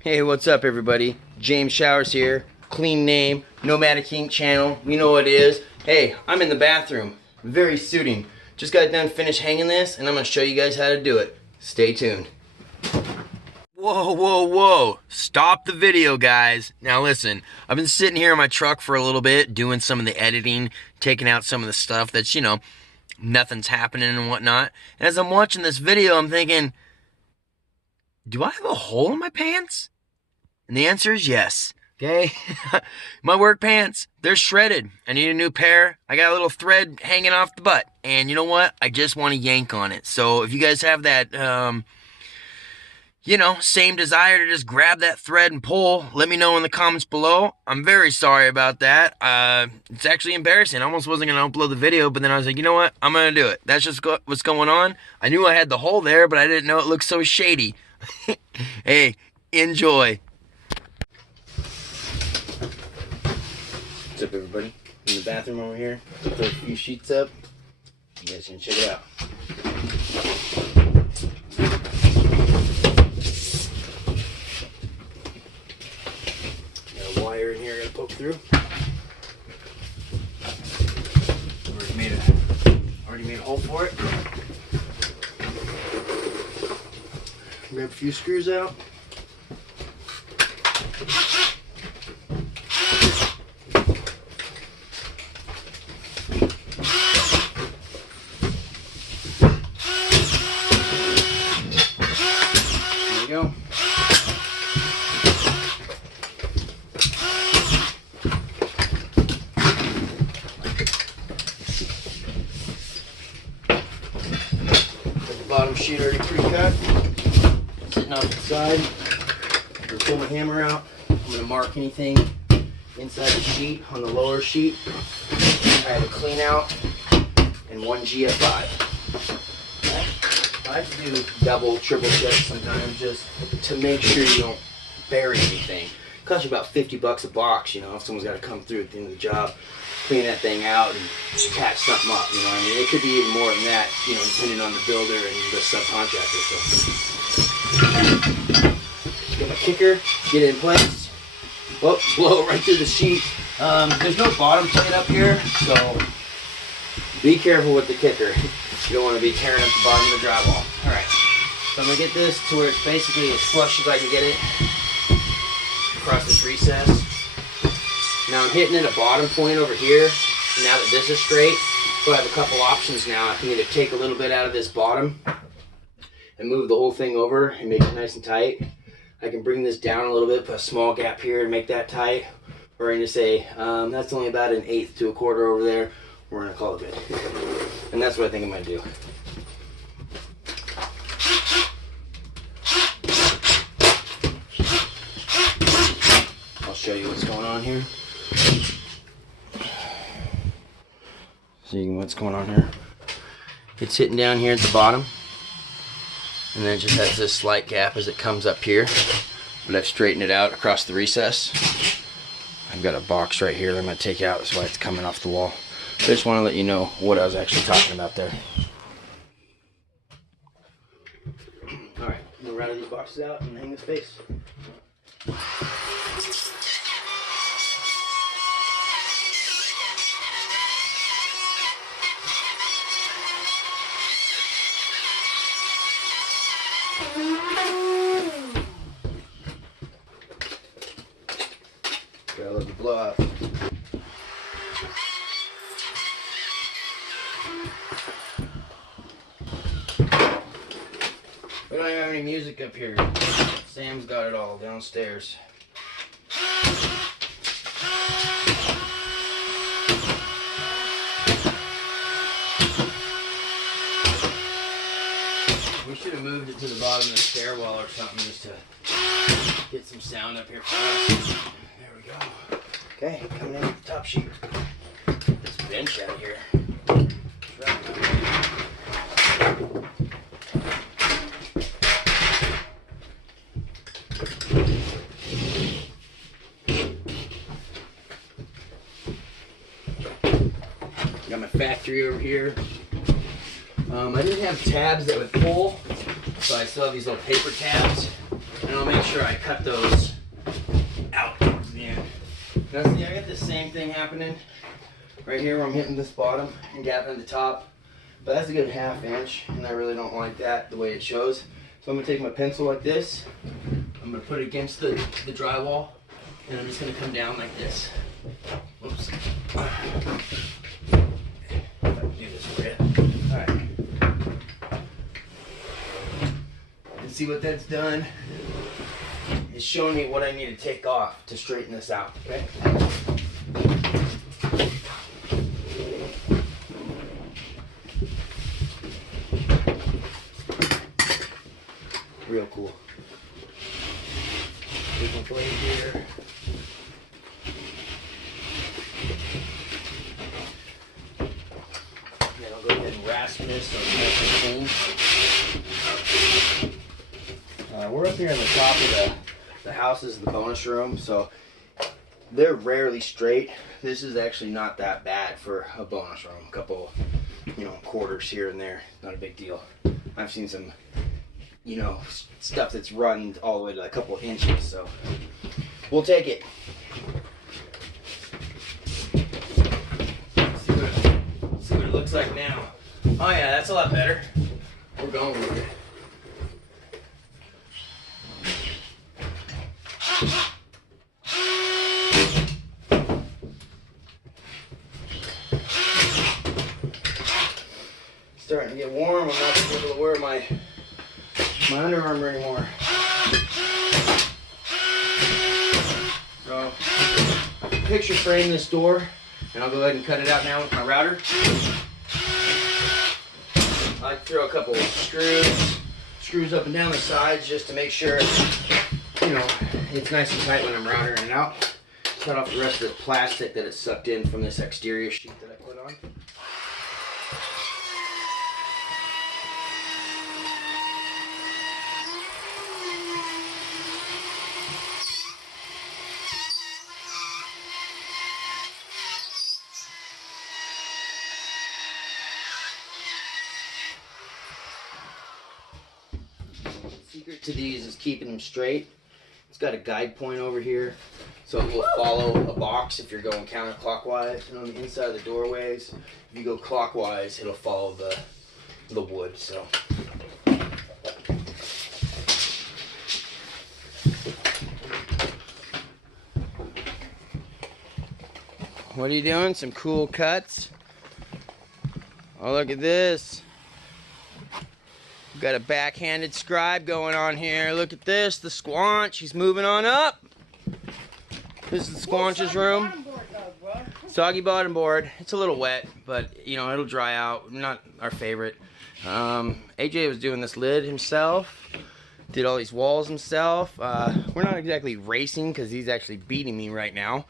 Hey, what's up everybody? James Showers here. Clean name, Nomadic Ink channel. You know what it is. Hey, I'm in the bathroom. Very suiting. Just got done finished hanging this and I'm going to show you guys how to do it. Stay tuned. Whoa, whoa, whoa. Stop the video, guys. Now listen, I've been sitting here in my truck for a little bit, doing some of the editing, taking out some of the stuff that's, nothing's happening and whatnot. And as I'm watching this video, I'm thinking, do I have a hole in my pants? And the answer is yes. Okay? My work pants, they're shredded. I need a new pair. I got a little thread hanging off the butt. And you know what? I just want to yank on it. So if you guys have that, same desire to just grab that thread and pull, let me know in the comments below. I'm very sorry about that. It's actually embarrassing. I almost wasn't going to upload the video, but then I was like, you know what? I'm going to do it. That's just what's going on. I knew I had the hole there, but I didn't know it looked so shady. Hey, enjoy. What's up, everybody? In the bathroom over here. Throw a few sheets up. You guys can check it out. Got a wire in here I gotta poke through. Already made a hole for it. Grab a few screws out. There you go. Got the bottom sheet already pre-cut. Sitting off the side. I'm going to pull my hammer out. I'm going to mark anything inside the sheet on the lower sheet. I have a clean out and one GF5. I have to do double, triple checks sometimes just to make sure you don't bury anything. It costs you about 50 bucks a box, if someone's got to come through at the end of the job, clean that thing out and patch something up, I mean, it could be even more than that, depending on the builder and the subcontractor. So, get my kicker, get it in place. Oh, blow it right through the sheet. There's no bottom plate up here, so be careful with the kicker. You don't want to be tearing up the bottom of the drywall. Alright, so I'm going to get this to where it's basically as flush as I can get it across this recess. Now I'm hitting at a bottom point over here. Now that this is straight, so I have a couple options now. I can either take a little bit out of this bottom and move the whole thing over and make it nice and tight. I can bring this down a little bit, put a small gap here and make that tight. Or I can just say, that's only about 1/8 to 1/4 over there. We're going to call it good. And that's what I think I'm going to do. I'll show you what's going on here. See what's going on here. It's hitting down here at the bottom. And then it just has this slight gap as it comes up here. But I've straightened it out across the recess. I've got a box right here that I'm going to take out. That's why it's coming off the wall. I just want to let you know what I was actually talking about there. Alright, I'm going to router these boxes out and hang this face. Gotta let it blow out. We don't even have any music up here. Sam's got it all downstairs. We should have moved it to the bottom of the stairwell or something just to get some sound up here for us. There we go. Okay, coming in with the top sheet. Get this bench out of here. Got my factory over here. I didn't have tabs that would pull, so I still have these little paper tabs. And I'm make sure I cut those out towards the end. Now see, I got the same thing happening right here where I'm hitting this bottom and gapping the top. But that's a good 1/2 inch, and I really don't like that the way it shows. So I'm gonna take my pencil like this. I'm gonna put it against the drywall, and I'm just gonna come down like this. Oops. Do this for you. All right. And see what that's done? It's showing me what I need to take off to straighten this out. Okay. Real cool. There's my blade here. Then I'll go ahead and rasp this so it's nice and clean. We're up here on the top of the house is the bonus room, so they're rarely straight. This is actually not that bad for a bonus room. A couple, quarters here and there. Not a big deal. I've seen some stuff that's run all the way to a couple inches, so we'll take it. See what it looks like now. Oh yeah, that's a lot better. We're going with it. Starting to get warm. I'm not able to wear my Under Armour anymore. So, picture frame this door, and I'll go ahead and cut it out now with my router. I like to throw a couple of screws up and down the sides just to make sure, it's nice and tight when I'm routering it out. Cut off the rest of the plastic that it's sucked in from this exterior sheet that I put on. Secret to these is keeping them straight. It's got a guide point over here, so it will follow a box if you're going counterclockwise. And on the inside of the doorways, if you go clockwise, it'll follow the wood. So. What are you doing? Some cool cuts. Oh, look at this. Got a backhanded scribe going on here. Look at this, the squanch. He's moving on up. This is the squanch's room. Soggy bottom board. It's a little wet, but it'll dry out. Not our favorite. AJ was doing this lid himself. Did all these walls himself. We're not exactly racing because he's actually beating me right now.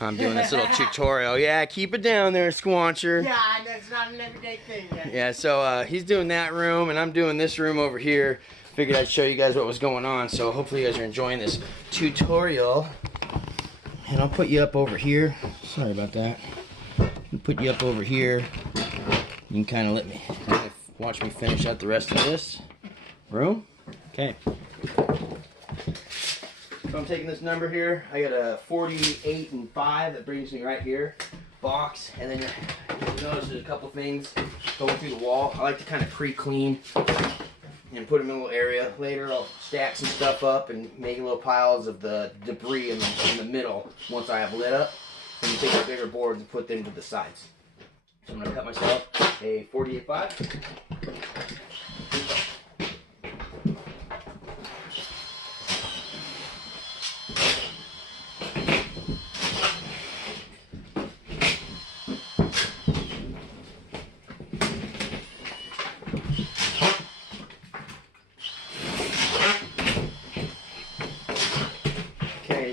I'm doing this little tutorial. Yeah, keep it down there, Squancher. Yeah, that's not an everyday thing yet. Yeah, so he's doing that room, and I'm doing this room over here. Figured I'd show you guys what was going on, so hopefully you guys are enjoying this tutorial. And I'll put you up over here. Sorry about that. I'll put you up over here. You can kind of let me watch me finish out the rest of this room. Okay. So I'm taking this number here. I got a 48 and 5 that brings me right here. Box, and then you notice there's a couple things going through the wall. I like to kind of pre-clean and put them in a little area. Later I'll stack some stuff up and make little piles of the debris in the middle once I have lit up. And you take the bigger boards and put them to the sides. So I'm going to cut myself a 48-5.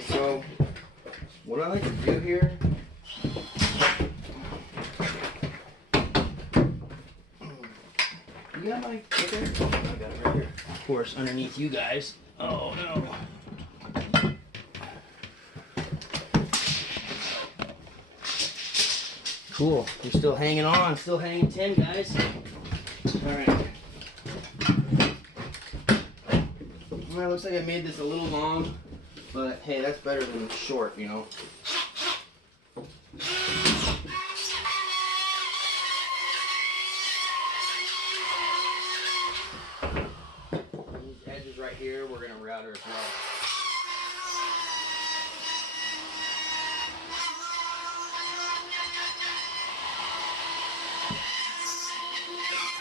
So what I like to do here, you got my right there? Oh, I got it right here. Of course, underneath you guys. Oh no. Cool. You're still hanging on. Still hanging 10, guys. All right. Well, it looks like I made this a little long, but hey, that's better than short, you know. These edges right here, we're gonna router as well.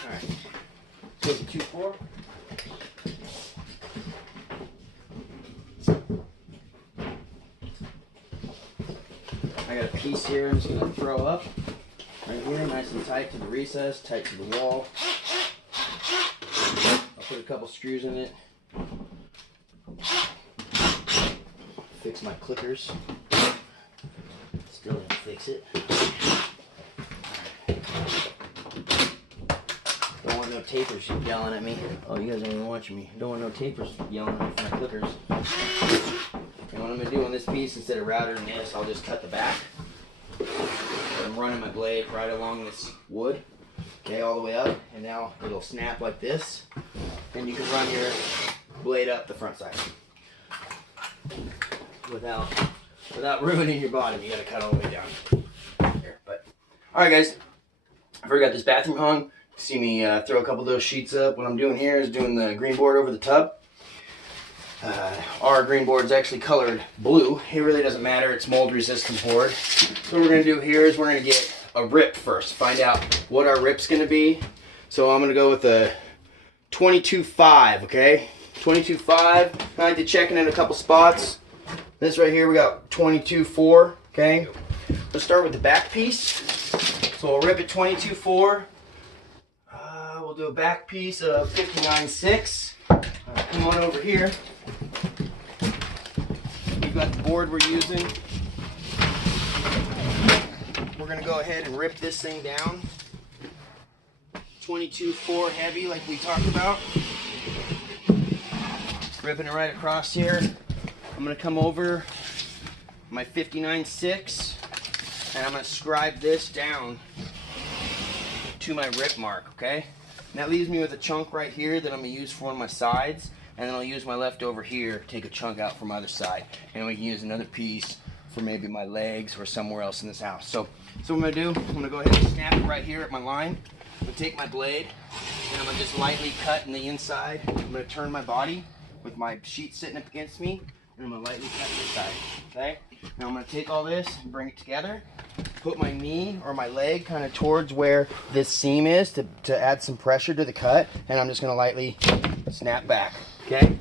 All right, so the 2-4. I got a piece here I'm just going to throw up right here, nice and tight to the recess, tight to the wall. I'll put a couple screws in it. Fix my clickers. Still didn't fix it. Don't want no tapers yelling at me. Oh, you guys aren't even watching me. Don't want no tapers yelling at me for my clickers. And what I'm going to do on this piece, instead of routering this, I'll just cut the back. I'm running my blade right along this wood, okay, all the way up, and now it'll snap like this, and you can run your blade up the front side without ruining your bottom. You got to cut all the way down here. But all right, guys, I've already got this bathroom hung. See me throw a couple of those sheets up. What I'm doing here is doing the green board over the tub. Our green board is actually colored blue. It really doesn't matter. It's mold resistant board. So what we're going to do here is we're going to get a rip first. Find out what our rip's going to be. So I'm going to go with a 22.5, okay? 22.5. I like to check in a couple spots. This right here we got 22.4, okay? Let's start with the back piece. So we'll rip at 22.4. We'll do a back piece of 59.6. Come on over here. We've got the board we're using. We're going to go ahead and rip this thing down. 22.4 heavy like we talked about. Ripping it right across here. I'm going to come over my 59.6 and I'm going to scribe this down to my rip mark, okay? And that leaves me with a chunk right here that I'm going to use for one of my sides, and then I'll use my leftover here, take a chunk out from my other side, and we can use another piece for maybe my legs or somewhere else in this house. So what I'm going to do, I'm going to go ahead and snap it right here at my line. I'm going to take my blade, and I'm going to just lightly cut in the inside. I'm going to turn my body with my sheet sitting up against me, and I'm going to lightly cut this side, okay? Now I'm going to take all this and bring it together, put my knee or my leg kind of towards where this seam is to add some pressure to the cut, and I'm just going to lightly snap back, okay?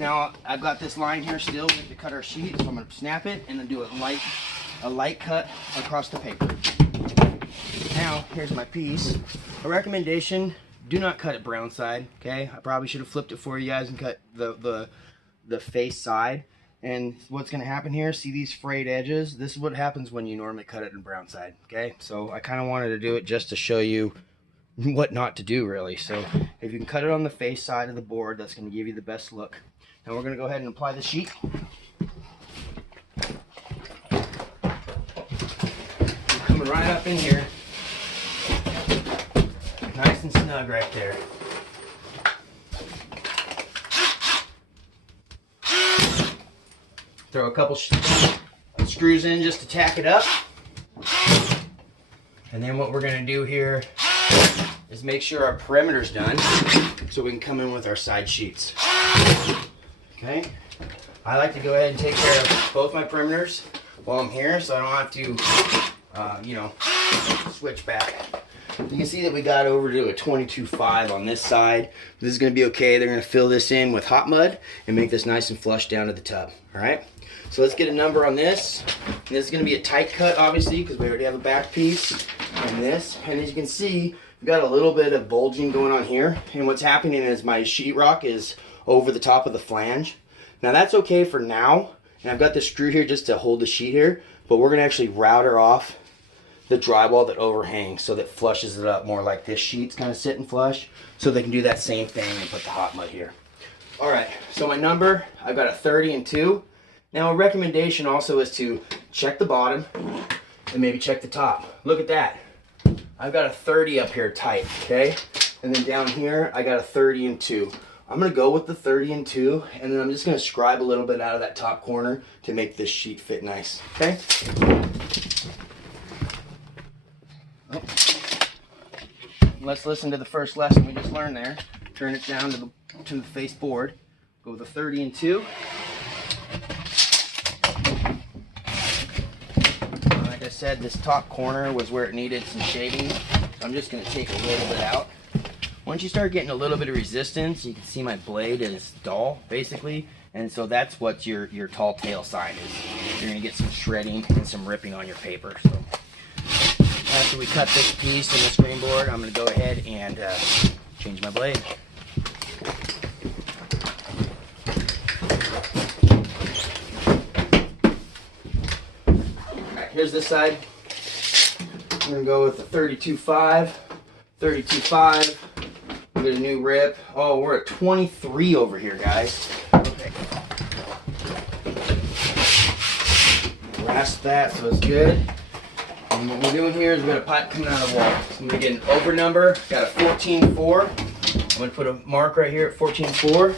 Now I've got this line here still. We have to cut our sheet, so I'm going to snap it and then do a light cut across the paper. Now here's my piece. A recommendation: do not cut it brown side, okay? I probably should have flipped it for you guys and cut the face side. And what's going to happen here, see these frayed edges? This is what happens when you normally cut it in brown side, okay? So I kind of wanted to do it just to show you what not to do, really. So if you can cut it on the face side of the board, that's going to give you the best look. Now we're going to go ahead and apply the sheet. Coming right up in here. Nice and snug right there. Throw a couple screws in just to tack it up. And then what we're going to do here is make sure our perimeter's done so we can come in with our side sheets. Okay? I like to go ahead and take care of both my perimeters while I'm here so I don't have to, switch back. You can see that we got over to a 22.5 on this side. This is going to be okay. They're going to fill this in with hot mud and make this nice and flush down to the tub. All right? So let's get a number on this. And this is going to be a tight cut, obviously, because we already have a back piece and this. And as you can see, we've got a little bit of bulging going on here. And what's happening is my sheetrock is over the top of the flange. Now that's okay for now. And I've got this screw here just to hold the sheet here. But we're going to actually router off the drywall that overhangs so that flushes it up more like this sheet's kind of sitting flush. So they can do that same thing and put the hot mud here. All right, so my number, I've got a 30 and 2. Now a recommendation also is to check the bottom and maybe check the top. Look at that. I've got a 30 up here tight, okay? And then down here, I got a 30 and 2. I'm gonna go with the 30-2, and then I'm just gonna scribe a little bit out of that top corner to make this sheet fit nice, okay? Oh. Let's listen to the first lesson we just learned there. Turn it down to the face board. Go with the 30-2. Like I said, this top corner was where it needed some shading, so I'm just gonna take a little bit out. Once you start getting a little bit of resistance, you can see my blade is dull, basically, and so that's what your tall tale sign is. You're gonna get some shredding and some ripping on your paper. So after we cut this piece in the screen board, I'm gonna go ahead and change my blade. Alright, here's this side. I'm gonna go with the 32.5, 32.5. Get a new rip. Oh, we're at 23 over here, guys. Okay. Rasp that so it's good. And what we're doing here is we got a pipe coming out of the wall. So I'm gonna get an over number. Got a 14.4. I'm gonna put a mark right here at 14.4. And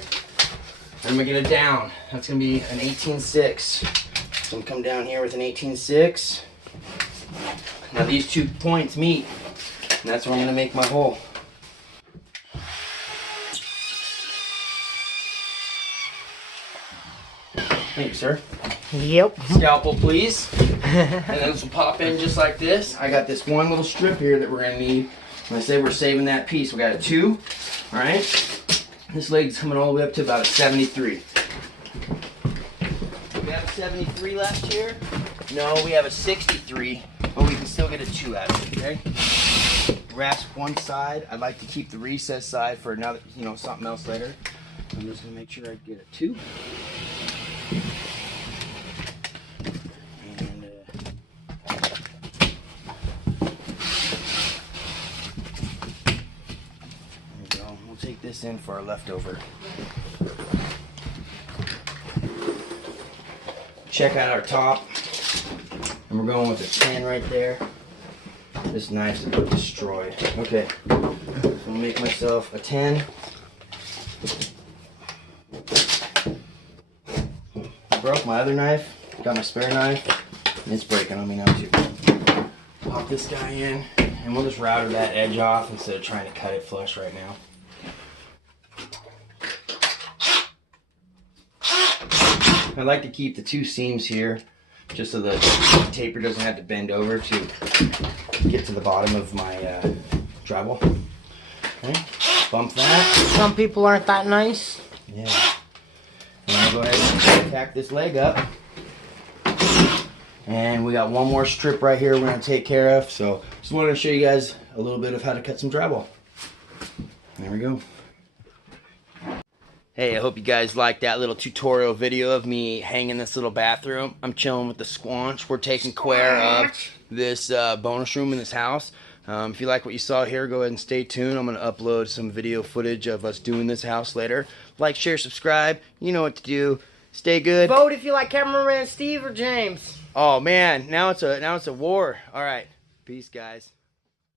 I'm gonna get a down. That's gonna be an 18.6. So I'm gonna come down here with an 18.6. Now these 2 points meet, and that's where I'm gonna make my hole. Thank you, sir. Yep. Scalpel, please. And then this will pop in just like this. I got this one little strip here that we're gonna need. When I say we're saving that piece, we got a 2. All right. This leg's coming all the way up to about a 73. Do we have a 73 left here? No, we have a 63, but we can still get a 2 out of it. Okay. Rasp one side. I'd like to keep the recess side for another, something else later. I'm just gonna make sure I get a 2. And there we go. We'll take this in for our leftover. Check out our top. And we're going with a 10 right there. This knife's about destroyed. Okay. So I'll make myself a 10. Broke my other knife, got my spare knife, and it's breaking on me now too. Pop this guy in, and we'll just router that edge off instead of trying to cut it flush right now. I like to keep the 2 seams here, just so the taper doesn't have to bend over to get to the bottom of my drywall. Okay, bump that. Some people aren't that nice. Yeah. And I'll go ahead and tack this leg up. And we got one more strip right here we're going to take care of. So just wanted to show you guys a little bit of how to cut some drywall. There we go. Hey, I hope you guys liked that little tutorial video of me hanging this little bathroom. I'm chilling with the squanch. We're taking care of this bonus room in this house. If you like what you saw here, go ahead and stay tuned. I'm going to upload some video footage of us doing this house later. Like, share, subscribe. You know what to do. Stay good. Vote if you like cameraman Steve or James. Oh man, now it's a war. All right. Peace, guys.